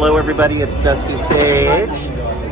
Hello everybody, it's Dusty Sage.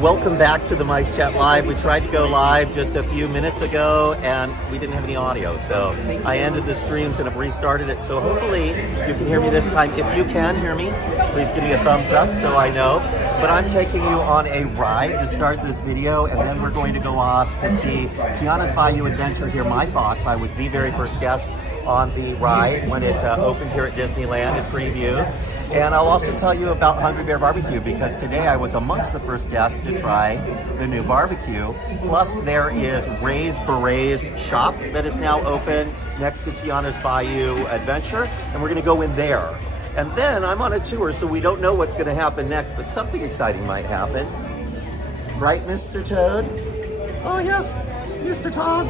Welcome back to the Mice Chat Live. We tried to go live just a few minutes ago and we didn't have any audio. So I ended the streams and have restarted it. So hopefully you can hear me this time. If you can hear me, please give me a thumbs up so I know. But I'm taking you on a ride to start this video, and then we're going to go off to see Tiana's Bayou adventure, hear my thoughts. I was the very first guest on the ride when it opened here at Disneyland and previews. And I'll also tell you about Hungry Bear Barbecue, because today I was amongst the first guests to try the new barbecue. Plus there is Ray's Beret's shop that is now open next to Tiana's Bayou adventure, and we're gonna go in there. And then I'm on a tour, so we don't know what's gonna happen next, but something exciting might happen. Right, Mr. Toad? Oh yes, Mr. Toad.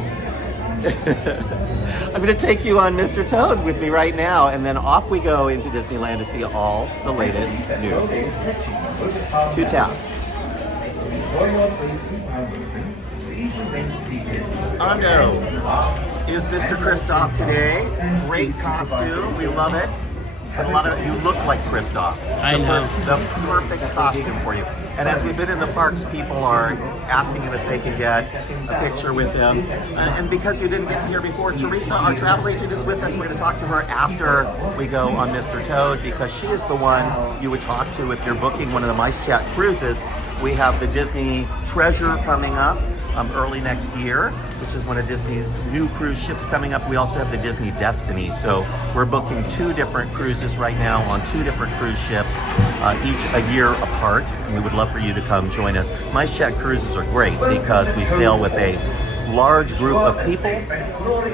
I'm going to take you on Mr. Toad with me right now, and then off we go into Disneyland to see all the latest news. 2 taps. Ando is Mr. Kristoff today. Great costume. We love it. And a lot of you look like Kristoff. I know. The perfect costume for you. And as we've been in the parks, people are asking him if they can get a picture with him. And because you didn't get to hear before, Teresa, our travel agent, is with us. We're going to talk to her after we go on Mr. Toad, because she is the one you would talk to if you're booking one of the Mice Chat cruises. We have the Disney Treasure coming up early next year, which is one of Disney's new cruise ships coming up. We also have the Disney Destiny. So we're booking 2 different cruises right now on 2 different cruise ships, each a year apart. And we would love for you to come join us. Mice Chat cruises are great because we sail with a large group of people,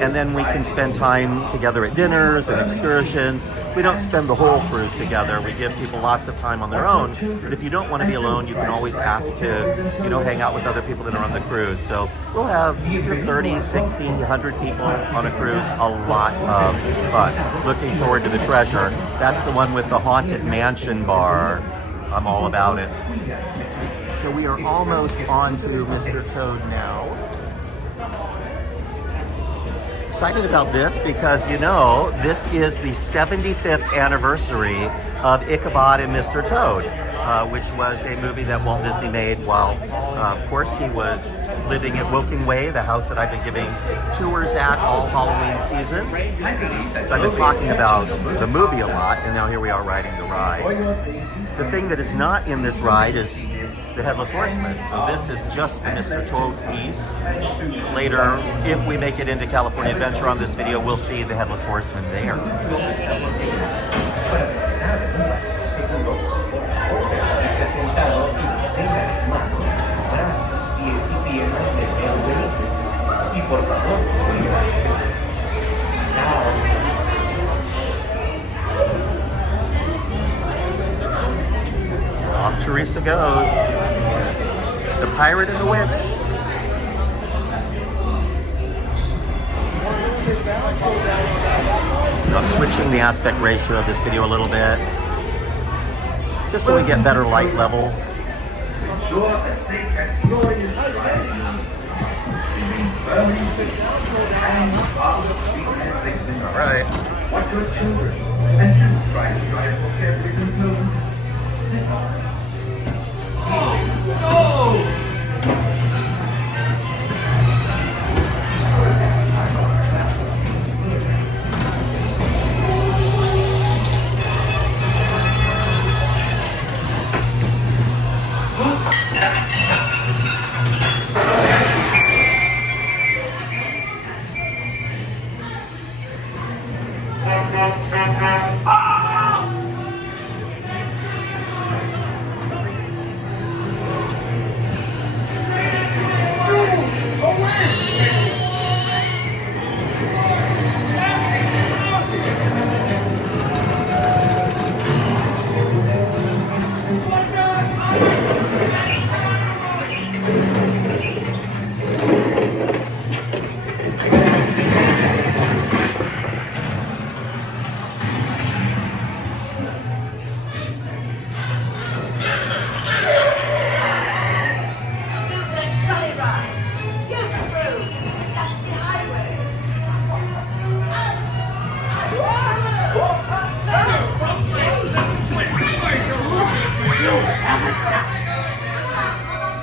and then we can spend time together at dinners and excursions. We don't spend the whole cruise together. We give people lots of time on their own. But if you don't want to be alone, you can always ask to, hang out with other people that are on the cruise. So we'll have 30, 60, 100 people on a cruise. A lot of fun. Looking forward to the Treasure. That's the one with the Haunted Mansion bar. I'm all about it. So we are almost on to Mr. Toad now. Excited about this because, this is the 75th anniversary of Ichabod and Mr. Toad, which was a movie that Walt Disney made while, of course, he was living at Woking Way, the house that I've been giving tours at all Halloween season. So I've been talking about the movie a lot, and now here we are riding the ride. The thing that is not in this ride is the Headless Horseman. So this is just the Mr. Toad piece. Later, if we make it into California Adventure on this video, we'll see the Headless Horseman there. Off Teresa goes. The Pirate and the Witch. I'm switching the aspect ratio of this video a little bit, just so we get better light levels. All right. Watch your children and do try to drive more carefully than Toad. Oh!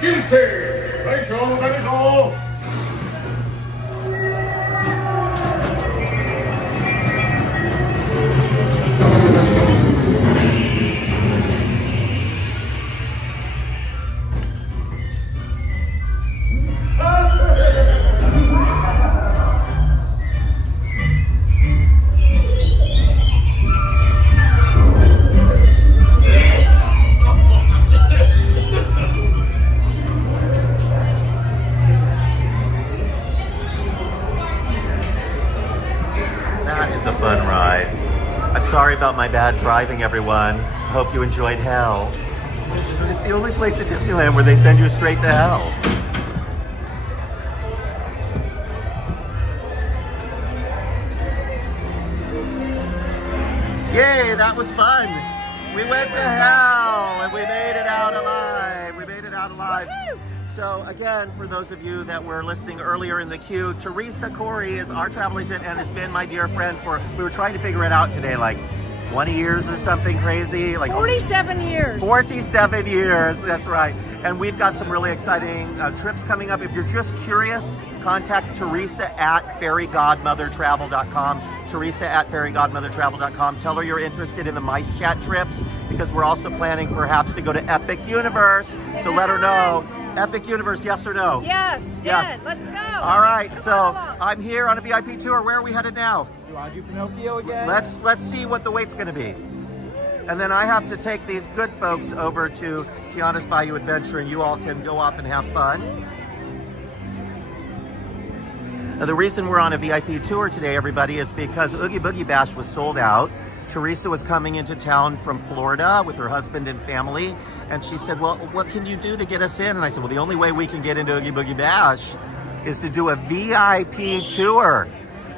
Guilty! Thank you, that is all! A fun ride. I'm sorry about my bad driving, everyone. Hope you enjoyed hell. It's the only place at Disneyland where they send you straight to hell. Yay, that was fun. We went to hell and we made it out alive. We made it out alive. So again, for those of you that were listening earlier in the queue, Teresa Corey is our travel agent and has been my dear friend we were trying to figure it out today, like 20 years or something crazy. Like 47 years. 47 years, that's right. And we've got some really exciting trips coming up. If you're just curious, contact Teresa at fairygodmothertravel.com. Teresa at fairygodmothertravel.com. Tell her you're interested in the Mice Chat trips because we're also planning perhaps to go to Epic Universe. So let her know. Epic Universe, yes or no? Yes. Yes. Let's go. All right, so I'm here on a VIP tour. Where are we headed now? You want to do Pinocchio again? Let's see what the wait's going to be. And then I have to take these good folks over to Tiana's Bayou Adventure and you all can go off and have fun. Now, the reason we're on a VIP tour today, everybody, is because Oogie Boogie Bash was sold out. Teresa was coming into town from Florida with her husband and family, and she said, well, what can you do to get us in? And I said, well, the only way we can get into Oogie Boogie Bash is to do a VIP tour.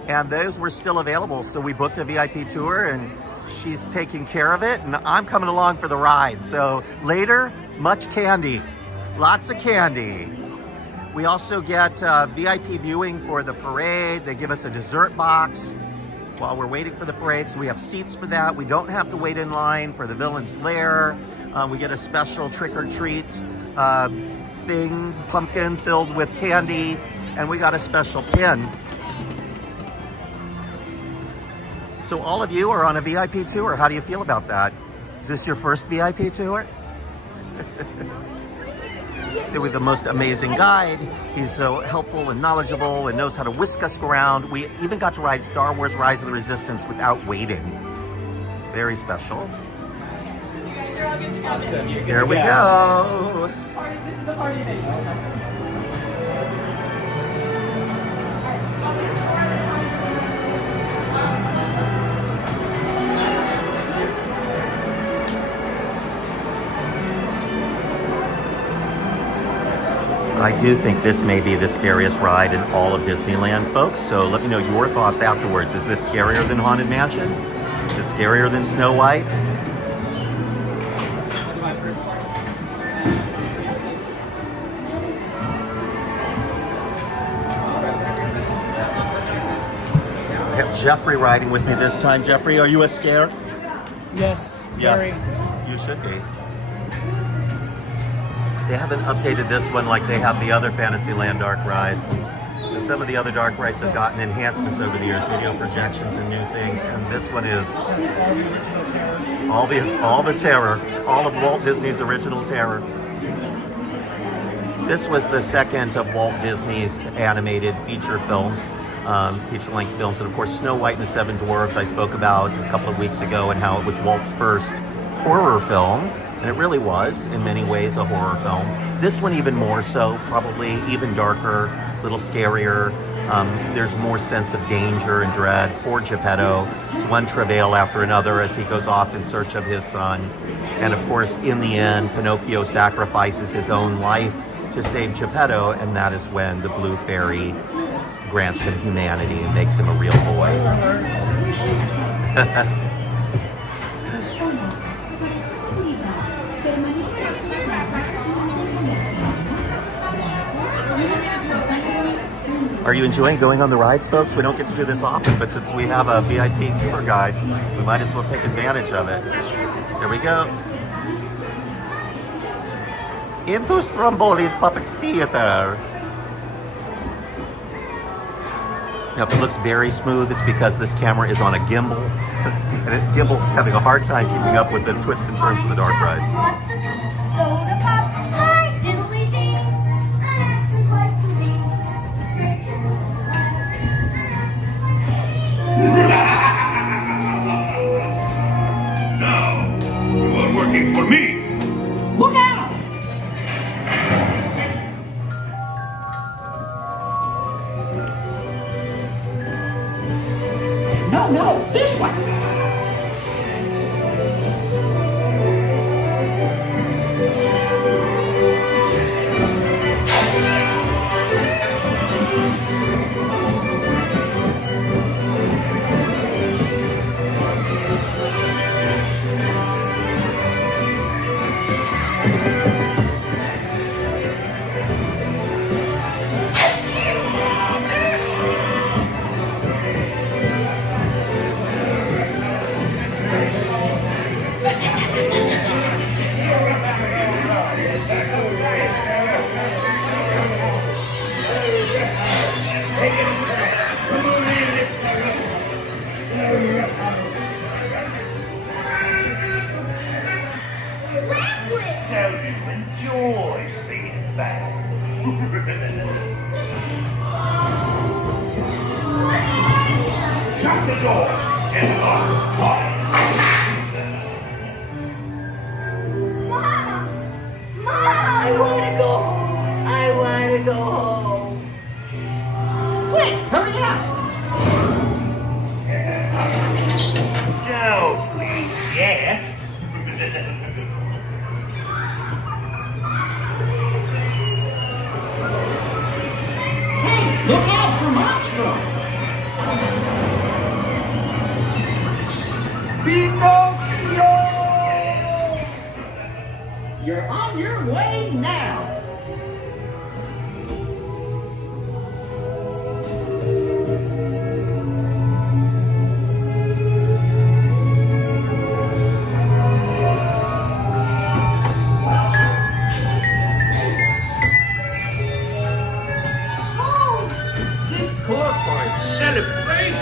And those were still available, so we booked a VIP tour, and she's taking care of it, and I'm coming along for the ride. So later, much candy, lots of candy. We also get VIP viewing for the parade. They give us a dessert box while we're waiting for the parade, so we have seats for that. We don't have to wait in line for the Villain's Lair. We get a special trick-or-treat thing, pumpkin filled with candy, and we got a special pin. So all of you are on a VIP tour. How do you feel about that? Is this your first VIP tour? So we have the most amazing guide. He's so helpful and knowledgeable and knows how to whisk us around. We even got to ride Star Wars Rise of the Resistance without waiting. Very special. Here we go. This is the party day. I do think this may be the scariest ride in all of Disneyland, folks. So let me know your thoughts afterwards. Is this scarier than Haunted Mansion? Is it scarier than Snow White? I have Jeffrey riding with me this time. Jeffrey, are you as scared? Yes. Yes, Very. you should be. They haven't updated this one like they have the other Fantasyland dark rides. So some of the other dark rides have gotten enhancements over the years, video projections and new things, and this one is all the terror, all of Walt Disney's original terror. This was the second of Walt Disney's animated feature films, feature-length films, and of course Snow White and the Seven Dwarfs I spoke about a couple of weeks ago, and how it was Walt's first horror film. And it really was, in many ways, a horror film. This one even more so, probably even darker, a little scarier. There's more sense of danger and dread. Poor Geppetto. It's one travail after another as he goes off in search of his son. And of course, in the end, Pinocchio sacrifices his own life to save Geppetto, and that is when the Blue Fairy grants him humanity and makes him a real boy. Are you enjoying going on the rides, folks? We don't get to do this often, but since we have a VIP tour guide, we might as well take advantage of it. Here we go. into Stromboli's Puppet Theater. Now, if it looks very smooth, it's because this camera is on a gimbal, and gimbal's having a hard time keeping up with the twists and turns of the dark rides. Soda pop, hi, diddly dee. I actually like to be. Now, you are working for me. Look out! No, this way. So you enjoy being back. Shut the door and lost time. Mom! I Mom! want to go home. I want to go home. Quick, hurry up. Don't leave yet. Hey, look out for Monstro. Pinocchio! You're on your way now. This calls for a celebration.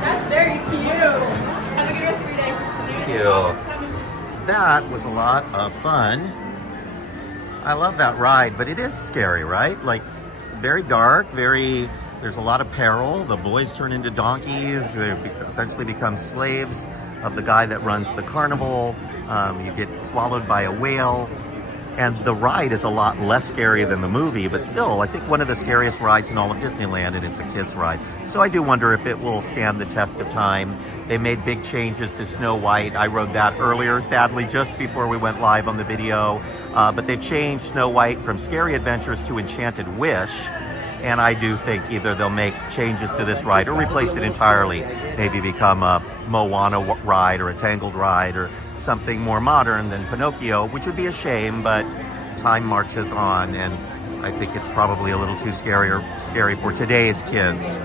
That's very cute. Have a good rest of your day. Thank you. That was a lot of fun. I love that ride, but it is scary, right? Like, very dark, there's a lot of peril. The boys turn into donkeys. They essentially become slaves of the guy that runs the carnival. You get swallowed by a whale. And the ride is a lot less scary than the movie, but still, I think one of the scariest rides in all of Disneyland, and it's a kid's ride. So I do wonder if it will stand the test of time. They made big changes to Snow White. I rode that earlier, sadly, just before we went live on the video. But they've changed Snow White from Scary Adventures to Enchanted Wish. And I do think either they'll make changes to this ride or replace it entirely. Maybe become a Moana ride or a Tangled ride or something more modern than Pinocchio, which would be a shame, but time marches on, and I think it's probably a little too scary for today's kids.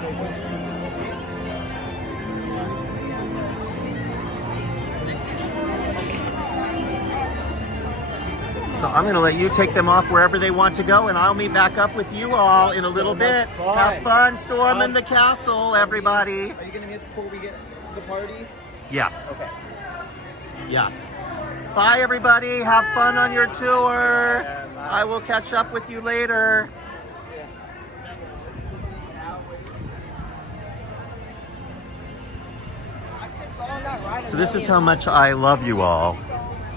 So I'm going to let you take them off wherever they want to go, and I'll meet back up with you all in a little bit. fun. Have fun storming the castle, everybody. Are you gonna meet before we get to the party? Yes. Okay. Yes. Bye, everybody. Have fun on your tour. Yeah, bye. I will catch up with you later. So this is how much I love you all.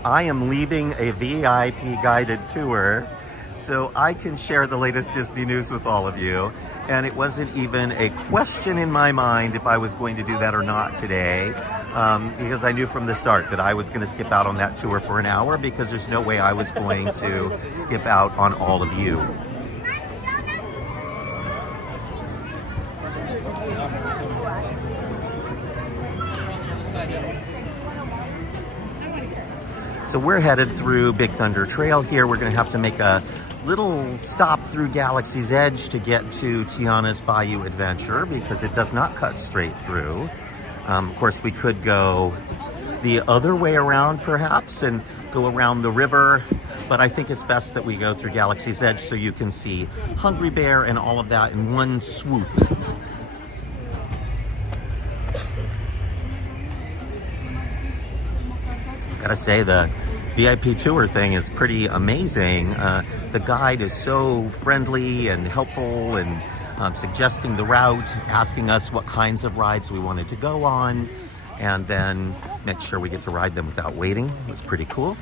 I am leaving a VIP guided tour so I can share the latest Disney news with all of you. And it wasn't even a question in my mind if I was going to do that or not today, because I knew from the start that I was going to skip out on that tour for an hour, because there's no way I was going to skip out on all of you. So we're headed through Big Thunder Trail here. We're gonna have to make a little stop through Galaxy's Edge to get to Tiana's Bayou Adventure because it does not cut straight through. Of course, we could go the other way around perhaps and go around the river, but I think it's best that we go through Galaxy's Edge so you can see Hungry Bear and all of that in one swoop. Gotta say, the VIP tour thing is pretty amazing. The guide is so friendly and helpful and suggesting the route, asking us what kinds of rides we wanted to go on, and then make sure we get to ride them without waiting. It was pretty cool.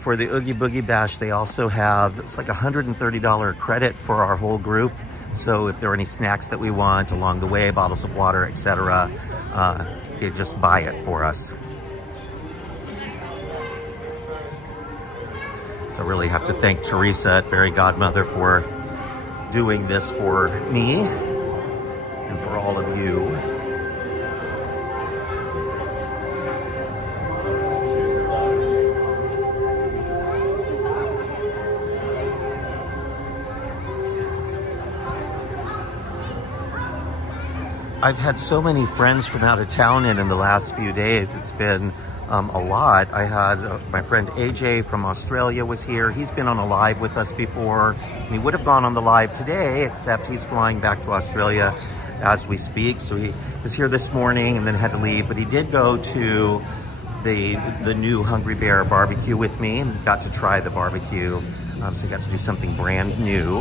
For the Oogie Boogie Bash, they also have, it's like $130 credit for our whole group. So if there are any snacks that we want along the way, bottles of water, etc., they just buy it for us. So really have to thank Teresa at Fairy Godmother for doing this for me and for all of you. I've had so many friends from out of town in the last few days. It's been a lot. I had my friend AJ from Australia was here. He's been on a live with us before. He would have gone on the live today, except he's flying back to Australia as we speak. So he was here this morning and then had to leave, but he did go to the new Hungry Bear barbecue with me and got to try the barbecue. So he got to do something brand new.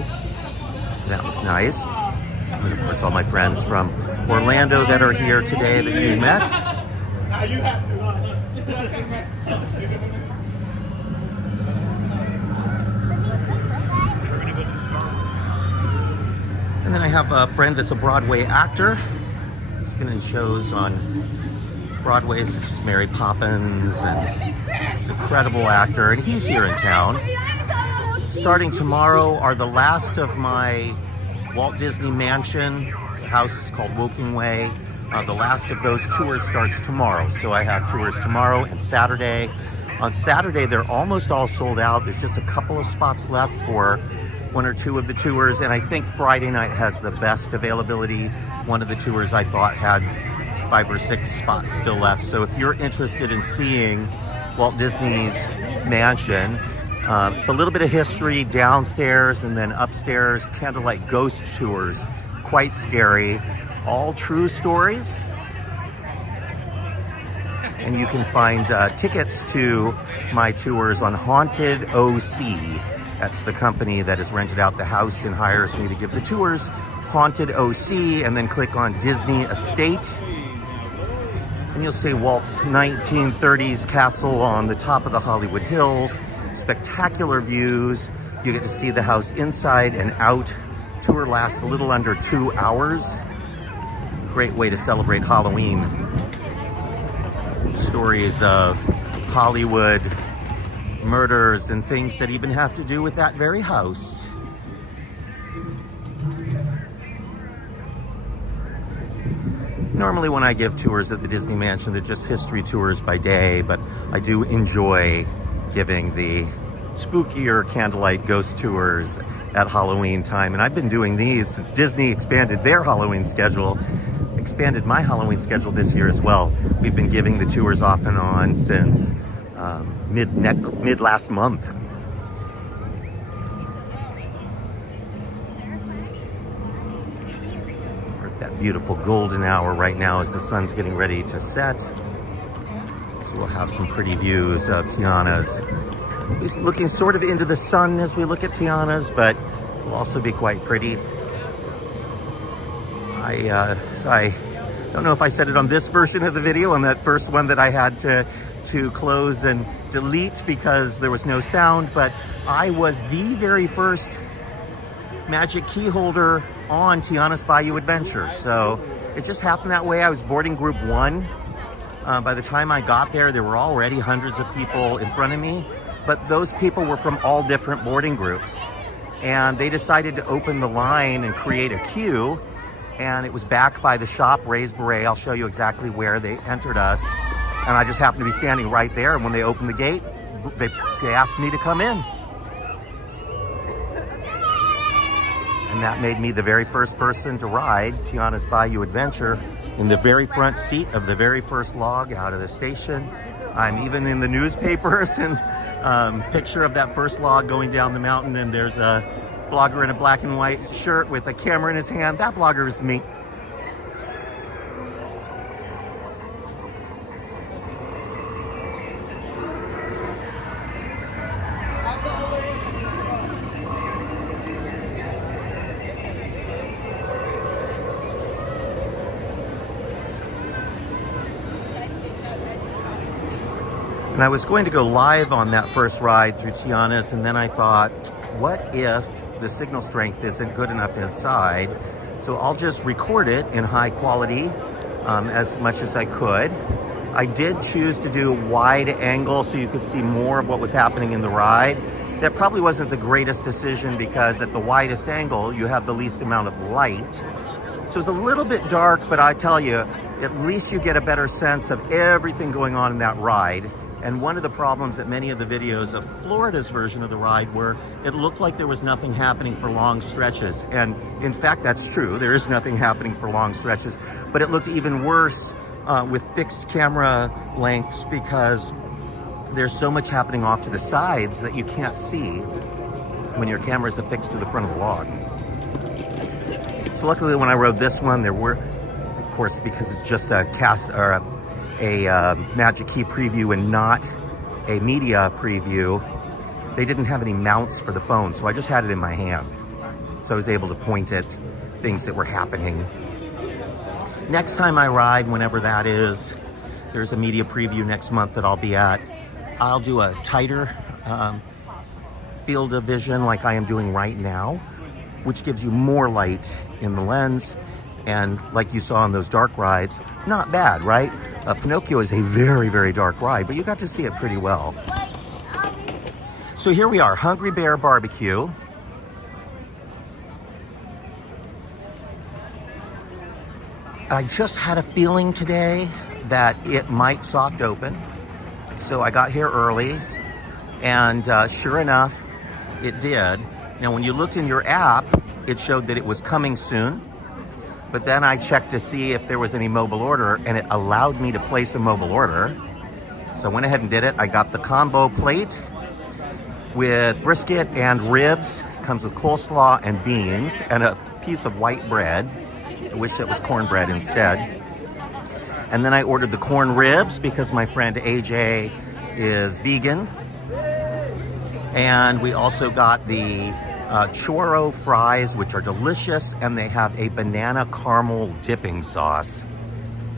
That was nice. And of course, all my friends from Orlando that are here today that you met. And then I have a friend that's a Broadway actor. He's been in shows on Broadway such as Mary Poppins, and he's an incredible actor, and he's here in town. Starting tomorrow are the last of my Walt Disney Mansion. The house is called Woking Way. The last of those tours starts tomorrow. So I have tours tomorrow and Saturday. On Saturday, they're almost all sold out. There's just a couple of spots left for one or two of the tours. And I think Friday night has the best availability. One of the tours I thought had 5 or 6 spots still left. So if you're interested in seeing Walt Disney's Mansion, it's a little bit of history downstairs, and then upstairs, candlelight ghost tours. Quite scary. All true stories. And you can find tickets to my tours on Haunted OC. That's the company that has rented out the house and hires me to give the tours. Haunted OC, and then click on Disney Estate. And you'll see Walt's 1930s castle on the top of the Hollywood Hills. Spectacular views. You get to see the house inside and out. Tour lasts a little under 2 hours. Great way to celebrate Halloween. Stories of Hollywood murders and things that even have to do with that very house. Normally when I give tours at the Disney Mansion, they're just history tours by day, but I do enjoy giving the spookier candlelight ghost tours at Halloween time. And I've been doing these since Disney expanded their Halloween schedule, expanded my Halloween schedule this year as well. We've been giving the tours off and on since mid last month. We're at that beautiful golden hour right now as the sun's getting ready to set. So we'll have some pretty views of Tiana's. He's looking sort of into the sun as we look at Tiana's, but will also be quite pretty. I don't know if I said it on this version of the video, on that first one that I had to close and delete because there was no sound, but I was the very first magic key holder on Tiana's Bayou Adventure. So it just happened that way. I was boarding group 1. By the time I got there, there were already hundreds of people in front of me, but those people were from all different boarding groups. And they decided to open the line and create a queue, and it was back by the shop, Ray's Beret. I'll show you exactly where they entered us. And I just happened to be standing right there, and when they opened the gate, they asked me to come in. And that made me the very first person to ride Tiana's Bayou Adventure in the very front seat of the very first log out of the station. I'm even in the newspapers, and picture of that first log going down the mountain, and there's a blogger in a black and white shirt with a camera in his hand. That blogger is me. And I was going to go live on that first ride through Tiana's, and then I thought, what if the signal strength isn't good enough inside? So I'll just record it in high quality as much as I could. I did choose to do wide angle so you could see more of what was happening in the ride. That probably wasn't the greatest decision because at the widest angle, you have the least amount of light. So it's a little bit dark, but I tell you, at least you get a better sense of everything going on in that ride. And one of the problems at many of the videos of Florida's version of the ride were it looked like there was nothing happening for long stretches. And in fact, that's true. There is nothing happening for long stretches, but it looked even worse with fixed camera lengths because there's so much happening off to the sides that you can't see when your camera is affixed to the front of the log. So luckily when I rode this one, there were, of course, because it's just a cast or a Magic Key preview and not a media preview, they didn't have any mounts for the phone, so I just had it in my hand. So I was able to point at things that were happening. Next time I ride, whenever that is, there's a media preview next month that I'll be at. I'll do a tighter field of vision like I am doing right now, which gives you more light in the lens. And like you saw on those dark rides, not bad, right? Pinocchio is a very, very dark ride, but you got to see it pretty well. So here we are, Hungry Bear Barbecue. I just had a feeling today that it might soft open. So I got here early, and sure enough, it did. Now, when you looked in your app, it showed that it was coming soon. But then I checked to see if there was any mobile order, and it allowed me to place a mobile order. So I went ahead and did it. I got the combo plate with brisket and ribs. Comes with coleslaw and beans and a piece of white bread. I wish it was cornbread instead. And then I ordered the corn ribs because my friend AJ is vegan. And we also got the churro fries, which are delicious, and they have a banana caramel dipping sauce.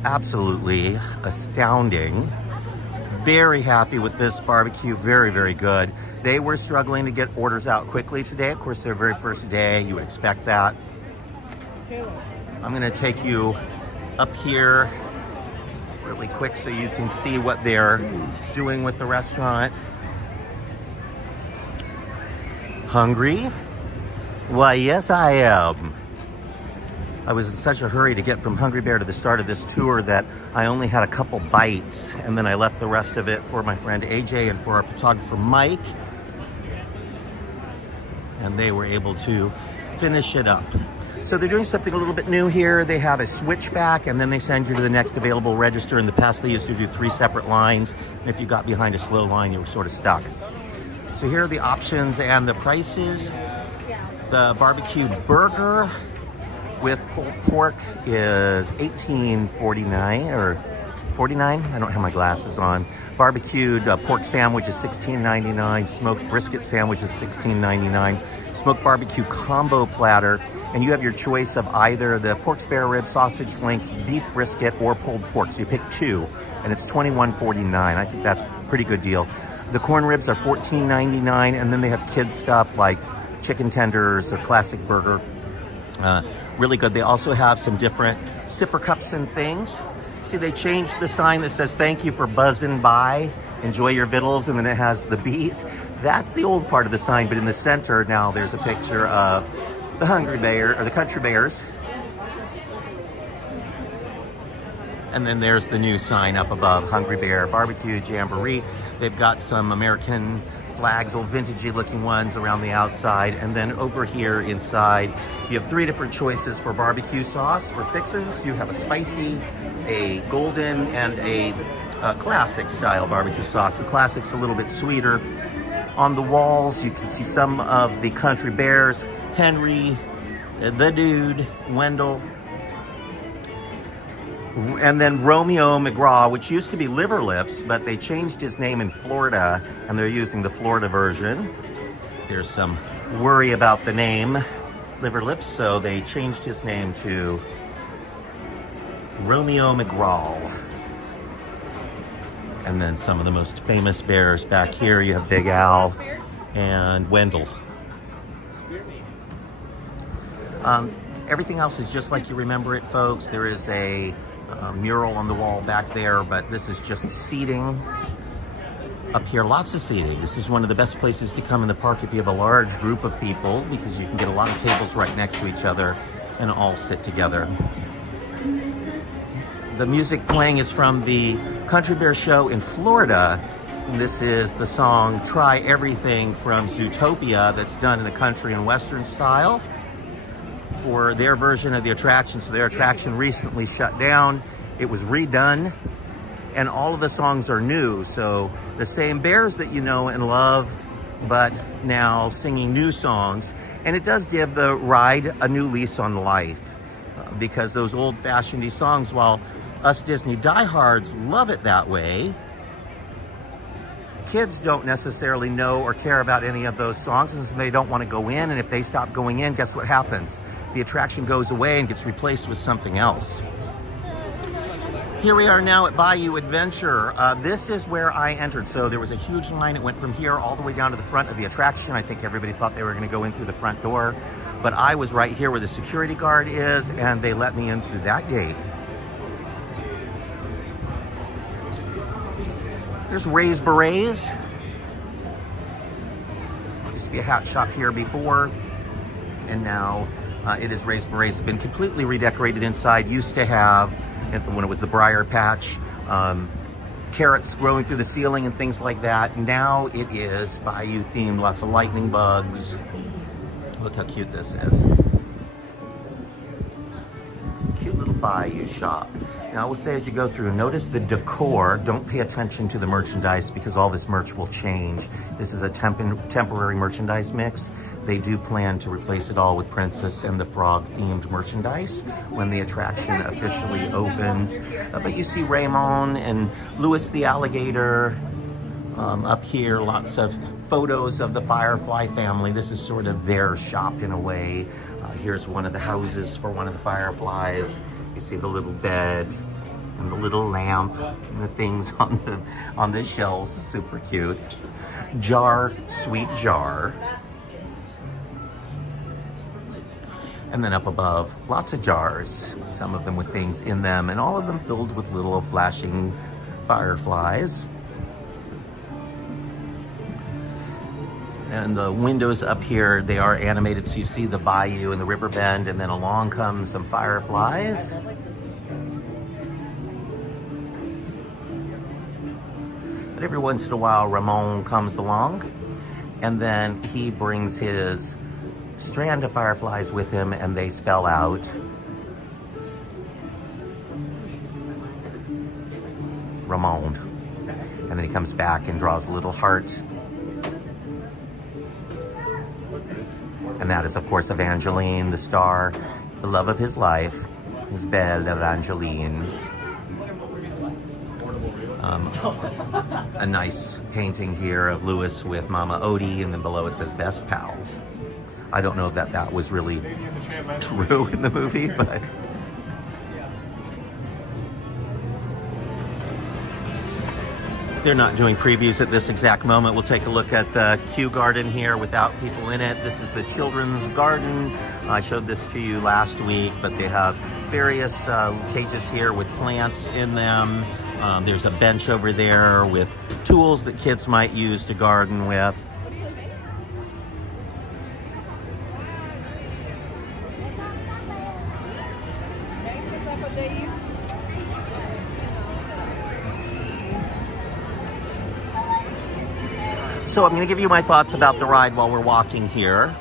Absolutely astounding. Very happy with this barbecue. Very, very good. They were struggling to get orders out quickly today. Of course, their very first day, you would expect that. I'm going to take you up here really quick so you can see what they're doing with the restaurant. Hungry? Why, yes, I am. I was in such a hurry to get from Hungry Bear to the start of this tour that I only had a couple bites, and then I left the rest of it for my friend AJ and for our photographer Mike, and they were able to finish it up. So they're doing something a little bit new here. They have a switchback, and then they send you to the next available register. In the past, they used to do 3 separate lines, and if you got behind a slow line, you were sort of stuck. So here are the options and the prices. The barbecue burger with pulled pork is $18.49 or $49. I don't have my glasses on. Barbecued pork sandwich is $16.99. Smoked brisket sandwich is $16.99. Smoked barbecue combo platter, and you have your choice of either the pork spare rib, sausage links, beef brisket, or pulled pork. So you pick 2, and it's $21.49. I think that's a pretty good deal. The corn ribs are $14.99, and then they have kids stuff like chicken tenders or classic burger. Really good. They also have some different sipper cups and things. See, they changed the sign that says, "Thank you for buzzing by. Enjoy your vittles," and then it has the bees. That's the old part of the sign, but in the center now there's a picture of the Hungry Bear, or the Country Bears. And then there's the new sign up above, Hungry Bear Barbecue Jamboree. They've got some American flags, old vintagey looking ones around the outside. And then over here inside, you have 3 different choices for barbecue sauce. For fixins, you have a spicy, a golden, and a classic style barbecue sauce. The classic's a little bit sweeter. On the walls, you can see some of the Country Bears, Henry, the Dude, Wendell, and then Romeo McGraw, which used to be Liver Lips, but they changed his name in Florida, and they're using the Florida version. There's some worry about the name, Liver Lips, so they changed his name to Romeo McGraw. And then some of the most famous bears back here. You have Big Al and Wendell. Everything else is just like you remember it, folks. There is a mural on the wall back there, but this is just seating. Up here, lots of seating. This is one of the best places to come in the park if you have a large group of people, because you can get a lot of tables right next to each other and all sit together. The music playing is from the Country Bear show in Florida. And this is the song Try Everything from Zootopia, that's done in a country and western style for their version of the attraction. So their attraction recently shut down. It was redone, and all of the songs are new. So the same bears that you know and love, but now singing new songs. And it does give the ride a new lease on life, because those old-fashioned songs, while us Disney diehards love it that way, kids don't necessarily know or care about any of those songs, and so they don't want to go in. And if they stop going in, guess what happens? The attraction goes away and gets replaced with something else. Here we are now at Bayou Adventure. This is where I entered. So there was a huge line. It went from here all the way down to the front of the attraction. I think everybody thought they were going to go in through the front door, but I was right here where the security guard is, and they let me in through that gate. There's Ray's Berets. Used to be a hat shop here before, and now it is Ray's Berets. It's been completely redecorated inside. Used to have, when it was the Briar Patch, carrots growing through the ceiling and things like that. Now it is Bayou themed, lots of lightning bugs. Look how cute this is. Cute little Bayou shop. Now I will say, as you go through, notice the decor. Don't pay attention to the merchandise, because all this merch will change. This is a temporary merchandise mix. They do plan to replace it all with Princess and the Frog themed merchandise when the attraction officially opens. But you see Raymond and Louis the Alligator up here. Lots of photos of the Firefly family. This is sort of their shop in a way. Here's one of the houses for one of the Fireflies. You see the little bed and the little lamp and the things on the shelves. Super cute. Jar, sweet jar. And then up above, lots of jars, some of them with things in them, and all of them filled with little flashing fireflies. And the windows up here, they are animated, so you see the bayou and the river bend, and then along come some fireflies. But every once in a while, Ramon comes along, and then he brings his strand of fireflies with him, and they spell out Ramon. And then he comes back and draws a little heart. And that is, of course, Evangeline, the star, the love of his life, his Belle Evangeline. A nice painting here of Louis with Mama Odie, and then below it says Best Pals. I don't know if that was really true in the movie, but they're not doing previews at this exact moment. We'll take a look at the Kew Garden here without people in it. This is the children's garden. I showed this to you last week, but they have various cages here with plants in them. There's a bench over there with tools that kids might use to garden with. So I'm going to give you my thoughts about the ride while we're walking here.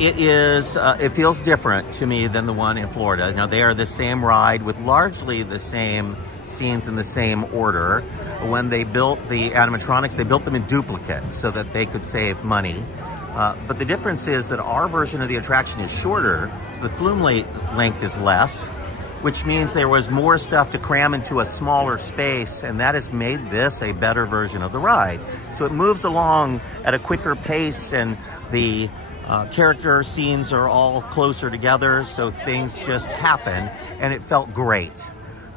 It feels different to me than the one in Florida. Now, they are the same ride with largely the same scenes in the same order. When they built the animatronics, they built them in duplicate so that they could save money. But the difference is that our version of the attraction is shorter, so the flume length is less, which means there was more stuff to cram into a smaller space, and that has made this a better version of the ride. So it moves along at a quicker pace, and the character scenes are all closer together, so things just happen, and it felt great.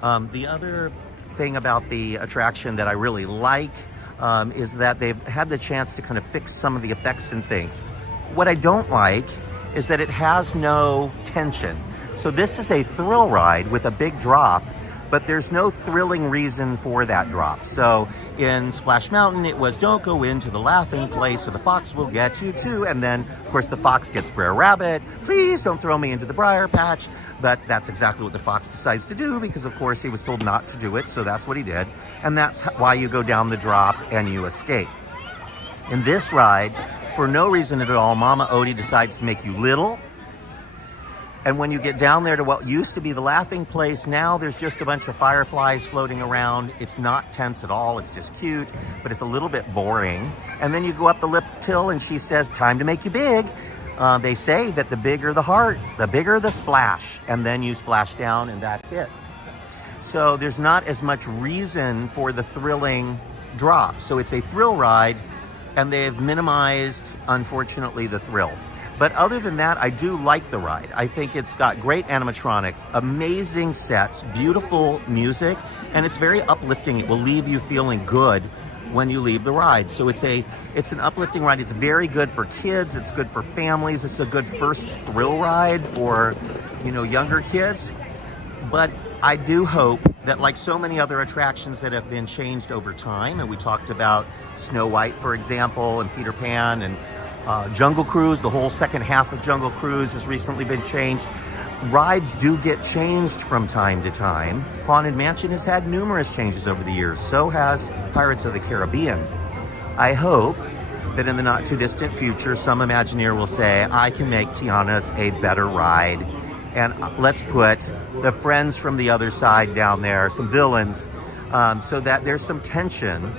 The other thing about the attraction that I really like is that they've had the chance to kind of fix some of the effects and things. What I don't like is that it has no tension. So this is a thrill ride with a big drop, but there's no thrilling reason for that drop. So in Splash Mountain, it was don't go into the laughing place or the fox will get you too. And then, of course, the fox gets Brer Rabbit. Please don't throw me into the briar patch. But that's exactly what the fox decides to do because, of course, he was told not to do it. So that's what he did. And that's why you go down the drop and you escape. In this ride, for no reason at all, Mama Odie decides to make you little. And when you get down there to what used to be the laughing place, now there's just a bunch of fireflies floating around. It's not tense at all. It's just cute, but it's a little bit boring. And then you go up the lift hill and she says, time to make you big. They say that the bigger the heart, the bigger the splash. And then you splash down and that's it. So there's not as much reason for the thrilling drop. So it's a thrill ride and they've minimized, unfortunately, the thrill. But other than that, I do like the ride. I think it's got great animatronics, amazing sets, beautiful music, and it's very uplifting. It will leave you feeling good when you leave the ride. So it's an uplifting ride. It's very good for kids. It's good for families. It's a good first thrill ride for, younger kids. But I do hope that, like so many other attractions that have been changed over time, and we talked about Snow White, for example, and Peter Pan, and Jungle Cruise, the whole second half of Jungle Cruise has recently been changed. Rides do get changed from time to time. Haunted Mansion has had numerous changes over the years. So has Pirates of the Caribbean. I hope that in the not too distant future, some Imagineer will say, I can make Tiana's a better ride. And let's put the friends from the other side down there, some villains, so that there's some tension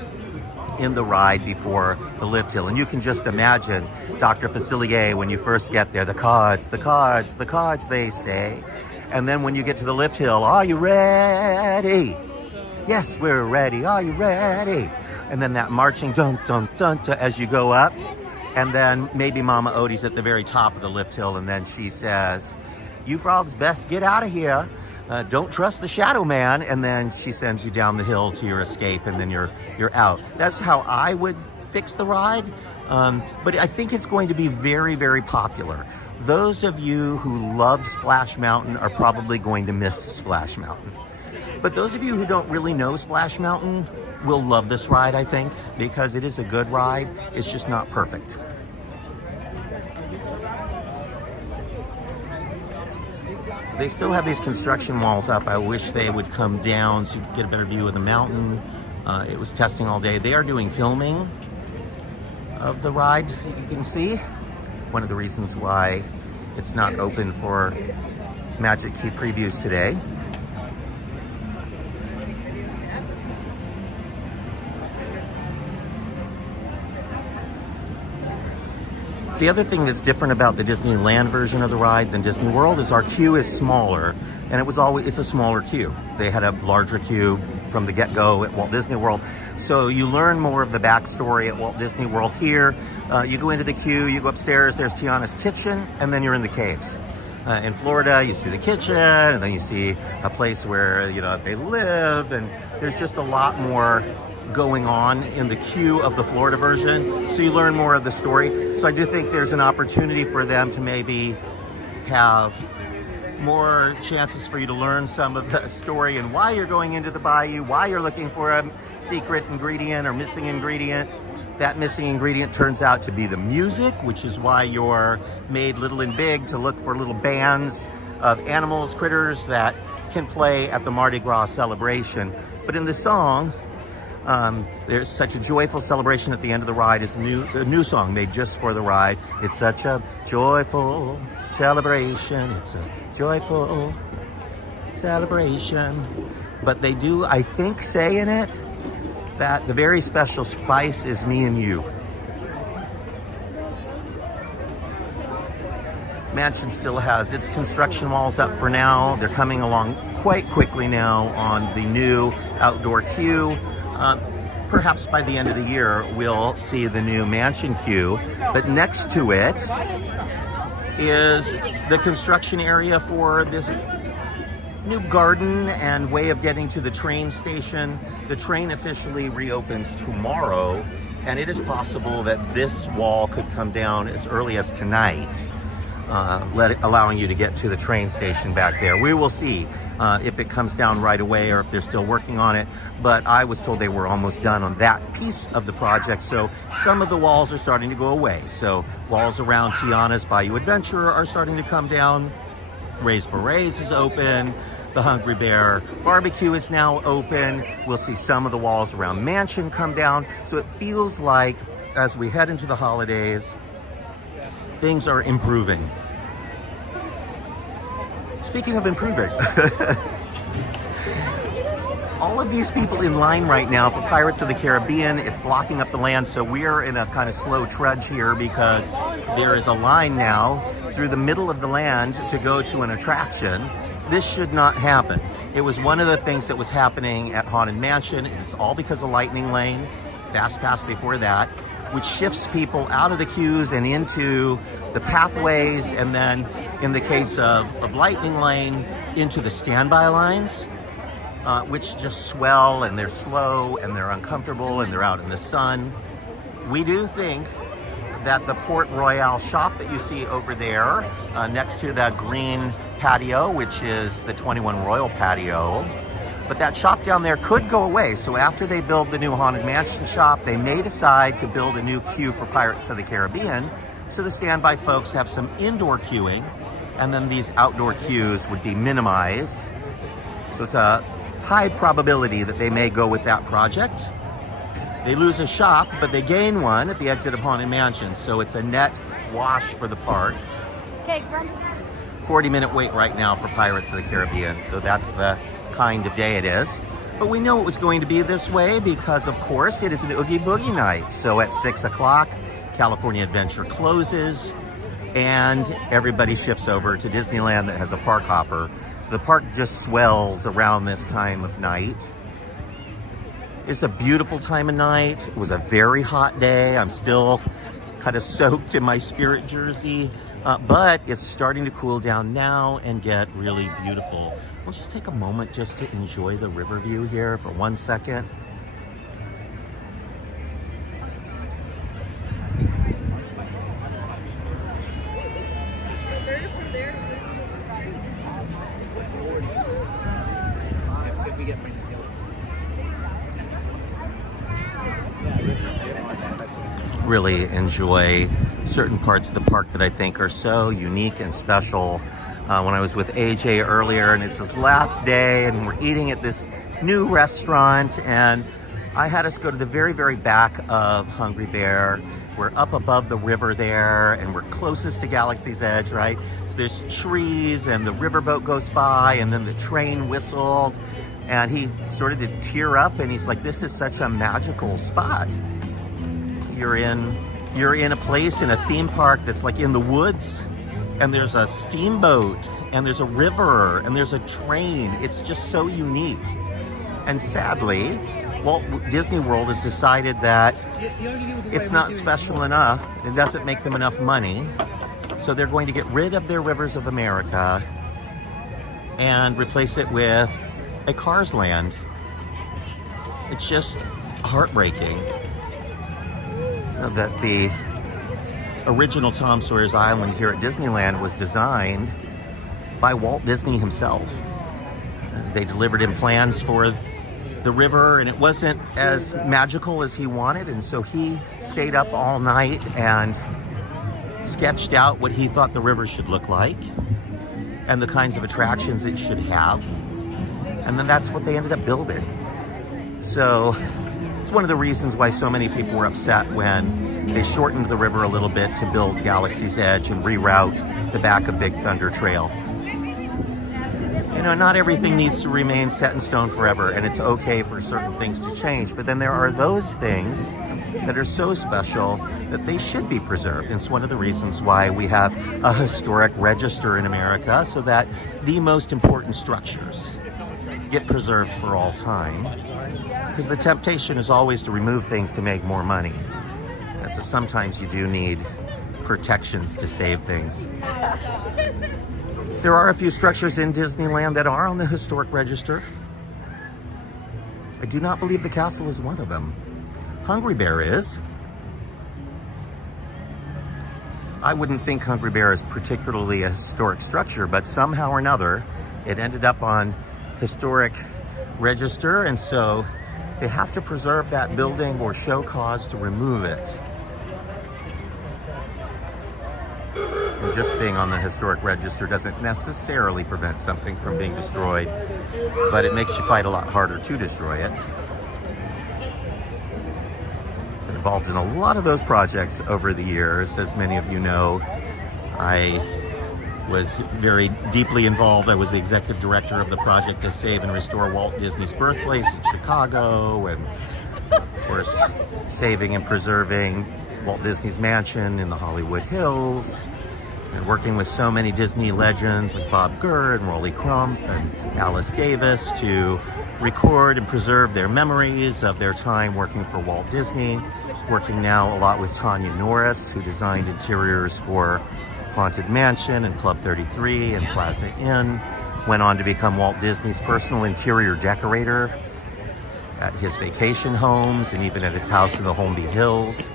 in the ride before the lift hill. And you can just imagine Dr. Facilier when you first get there, the cards, they say. And then when you get to the lift hill, are you ready? Yes, we're ready. Are you ready? And then that marching dun dun dun as you go up. And then maybe Mama Odie's at the very top of the lift hill and then she says, you frogs best get out of here. Don't trust the Shadow Man, and then she sends you down the hill to your escape, and then you're out. That's how I would fix the ride, but I think it's going to be very, very popular. Those of you who loved Splash Mountain are probably going to miss Splash Mountain. But those of you who don't really know Splash Mountain will love this ride, I think, because it is a good ride. It's just not perfect. They still have these construction walls up. I wish they would come down so you could get a better view of the mountain. It was testing all day. They are doing filming of the ride, you can see. One of the reasons why it's not open for Magic Key previews today. The other thing that's different about the Disneyland version of the ride than Disney World is our queue is smaller, and it's a smaller queue. They had a larger queue from the get-go at Walt Disney World. So you learn more of the backstory at Walt Disney World here. You go into the queue, you go upstairs, there's Tiana's kitchen, and then you're in the caves. In Florida, you see the kitchen, and then you see a place where, they live, and there's just a lot more going on in the queue of the Florida version, so you learn more of the story. So I do think there's an opportunity for them to maybe have more chances for you to learn some of the story and why you're going into the Bayou, why you're looking for a secret ingredient or missing ingredient. That missing ingredient turns out to be the music, which is why you're made little and big to look for little bands of animals, critters that can play at the Mardi Gras celebration. But in the song, there's such a joyful celebration at the end of the ride. Is a new song made just for the ride. It's such a joyful celebration. It's a joyful celebration. But they do, I think, say in it that the very special spice is me and you. Mansion still has its construction walls up for now. They're coming along quite quickly now on the new outdoor queue. Perhaps by the end of the year, we'll see the new mansion queue. But next to it is the construction area for this new garden and way of getting to the train station. The train officially reopens tomorrow, and it is possible that this wall could come down as early as tonight, allowing you to get to the train station back there. We will see if it comes down right away or if they're still working on it, but I was told they were almost done on that piece of the project, so some of the walls are starting to go away. So walls around Tiana's Bayou Adventure are starting to come down. Ray's Berets is open. The Hungry Bear Barbecue is now open. We'll see some of the walls around Mansion come down. So it feels like as we head into the holidays, things are improving. Speaking of improving, all of these people in line right now for Pirates of the Caribbean, it's blocking up the land, so we're in a kind of slow trudge here because there is a line now through the middle of the land to go to an attraction. This should not happen. It was one of the things that was happening at Haunted Mansion. It's all because of Lightning Lane, Fast Pass before that, which shifts people out of the queues and into the pathways, and then in the case of Lightning Lane, into the standby lines, which just swell and they're slow and they're uncomfortable and they're out in the sun. We do think that the Port Royale shop that you see over there next to that green patio, which is the 21 Royal patio, but that shop down there could go away. So after they build the new Haunted Mansion shop, they may decide to build a new queue for Pirates of the Caribbean, so the standby folks have some indoor queuing, and then these outdoor queues would be minimized. So it's a high probability that they may go with that project. They lose a shop, but they gain one at the exit of Haunted Mansion, so it's a net wash for the park. 40-minute wait right now for Pirates of the Caribbean, so that's the kind of day it is. But we know it was going to be this way because, of course, it is an Oogie Boogie night. So at 6 o'clock, California Adventure closes, and everybody shifts over to Disneyland that has a park hopper. So the park just swells around this time of night. It's a beautiful time of night. It was a very hot day. I'm still kind of soaked in my Spirit jersey, but it's starting to cool down now and get really beautiful. We'll just take a moment just to enjoy the river view here for 1 second. Really enjoy certain parts of the park that I think are so unique and special. When I was with AJ earlier, and it's his last day, and we're eating at this new restaurant, and I had us go to the very, very back of Hungry Bear. We're up above the river there, and we're closest to Galaxy's Edge, right? So there's trees, and the riverboat goes by, and then the train whistled, and he started to tear up, and he's like, this is such a magical spot. You're in a place in a theme park that's like in the woods, and there's a steamboat, and there's a river, and there's a train. It's just so unique. And sadly, Walt Disney World has decided that it's not special enough. It doesn't make them enough money. So they're going to get rid of their Rivers of America and replace it with a Cars Land. It's just heartbreaking that the original Tom Sawyer's Island here at Disneyland was designed by Walt Disney himself. They delivered him plans for the river, and it wasn't as magical as he wanted, and so he stayed up all night and sketched out what he thought the river should look like and the kinds of attractions it should have, and then that's what they ended up building. So it's one of the reasons why so many people were upset when they shortened the river a little bit to build Galaxy's Edge and reroute the back of Big Thunder Trail. You know, not everything needs to remain set in stone forever, and it's okay for certain things to change. But then there are those things that are so special that they should be preserved. And it's one of the reasons why we have a historic register in America, so that the most important structures get preserved for all time. Because the temptation is always to remove things to make more money. And so sometimes you do need protections to save things. There are a few structures in Disneyland that are on the historic register. I do not believe the castle is one of them. Hungry Bear is. I wouldn't think Hungry Bear is particularly a historic structure, but somehow or another, it ended up on historic register, and so they have to preserve that building or show cause to remove it. And just being on the historic register doesn't necessarily prevent something from being destroyed, but it makes you fight a lot harder to destroy it. Been involved in a lot of those projects over the years. As many of you know, I was very deeply involved. I was the executive director of the project to save and restore Walt Disney's birthplace in Chicago, and of course, saving and preserving Walt Disney's mansion in the Hollywood Hills, and working with so many Disney legends like Bob Gurr and Rolly Crump and Alice Davis to record and preserve their memories of their time working for Walt Disney. Working now a lot with Tanya Norris, who designed interiors for Haunted Mansion and Club 33 and Plaza Inn. Went on to become Walt Disney's personal interior decorator at his vacation homes and even at his house in the Holmby Hills.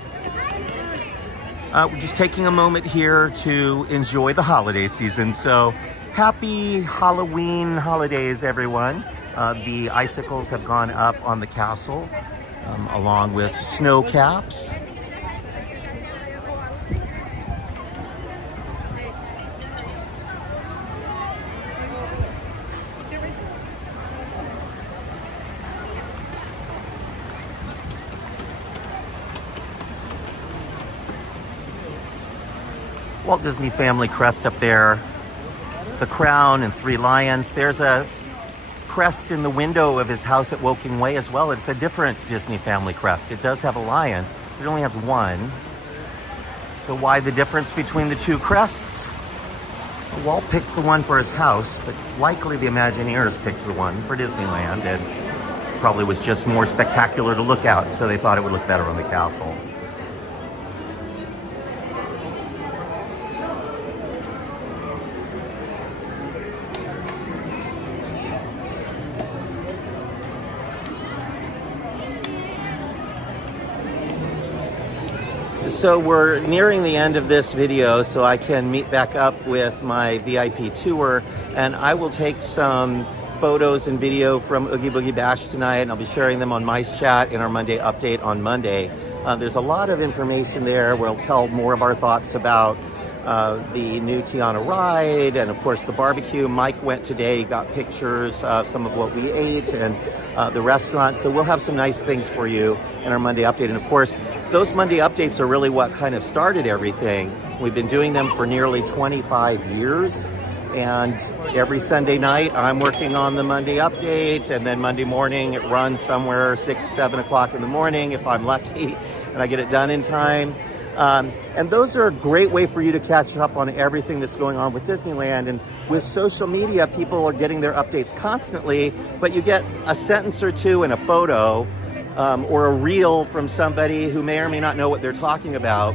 We're just taking a moment here to enjoy the holiday season. So happy Halloween holidays, everyone. The icicles have gone up on the castle, along with snow caps. Walt Disney family crest up there, the crown and 3 lions. There's a crest in the window of his house at Woking Way as well. It's a different Disney family crest. It does have a lion, but it only has one. So why the difference between the 2 crests? Well, Walt picked the one for his house, but likely the Imagineers picked the one for Disneyland, and probably was just more spectacular to look at, so they thought it would look better on the castle. So we're nearing the end of this video, so I can meet back up with my VIP tour, and I will take some photos and video from Oogie Boogie Bash tonight, and I'll be sharing them on Mice Chat in our Monday update on Monday. There's a lot of information there. We'll tell more of our thoughts about the new Tiana ride, and of course the barbecue. Mike went today, got pictures of some of what we ate and the restaurant. So we'll have some nice things for you in our Monday update. And of course, those Monday updates are really what kind of started everything. We've been doing them for nearly 25 years. And every Sunday night, I'm working on the Monday update. And then Monday morning, it runs somewhere 6 or 7 o'clock in the morning if I'm lucky and I get it done in time. And those are a great way for you to catch up on everything that's going on with Disneyland. And with social media, people are getting their updates constantly, but you get a sentence or two in a photo or a reel from somebody who may or may not know what they're talking about.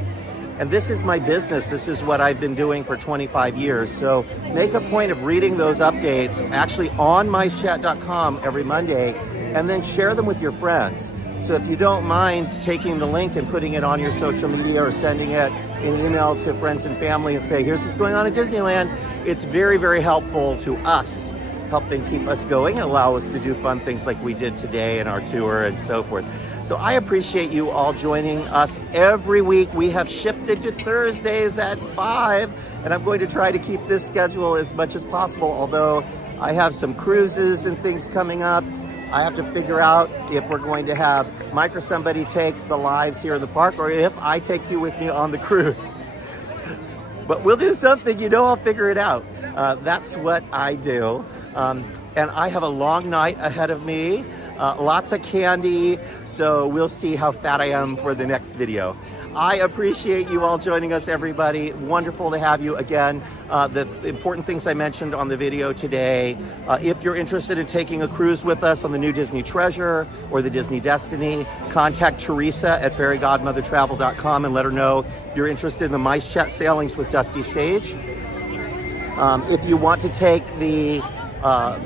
And this is my business. This is what I've been doing for 25 years. So make a point of reading those updates actually on micechat.com every Monday, and then share them with your friends. So if you don't mind taking the link and putting it on your social media or sending it in email to friends and family and say, here's what's going on at Disneyland, it's very, very helpful to us, helping keep us going and allow us to do fun things like we did today in our tour and so forth. So I appreciate you all joining us every week. We have shifted to Thursdays at 5, and I'm going to try to keep this schedule as much as possible, although I have some cruises and things coming up. I have to figure out if we're going to have Mike or somebody take the lives here in the park, or if I take you with me on the cruise. But we'll do something, you know, I'll figure it out. That's what I do. And I have a long night ahead of me, lots of candy, so we'll see how fat I am for the next video. I appreciate you all joining us, everybody. Wonderful to have you again. The important things I mentioned on the video today, if you're interested in taking a cruise with us on the new Disney Treasure or the Disney Destiny, contact Teresa at fairygodmothertravel.com and let her know you're interested in the Mice Chat sailings with Dusty Sage. If you want to take the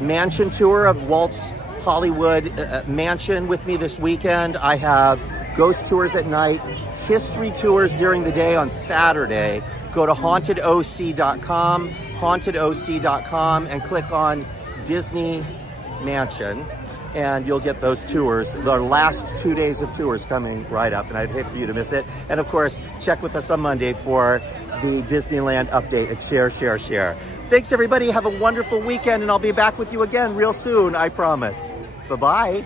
mansion tour of Walt's Hollywood Mansion with me this weekend, I have ghost tours at night, history tours during the day on Saturday. Go to hauntedoc.com, and click on Disney Mansion, and you'll get those tours. The last 2 days of tours coming right up, and I'd hate for you to miss it. And of course, check with us on Monday for the Disneyland update at Share. Thanks everybody, have a wonderful weekend, and I'll be back with you again real soon, I promise. Bye-bye.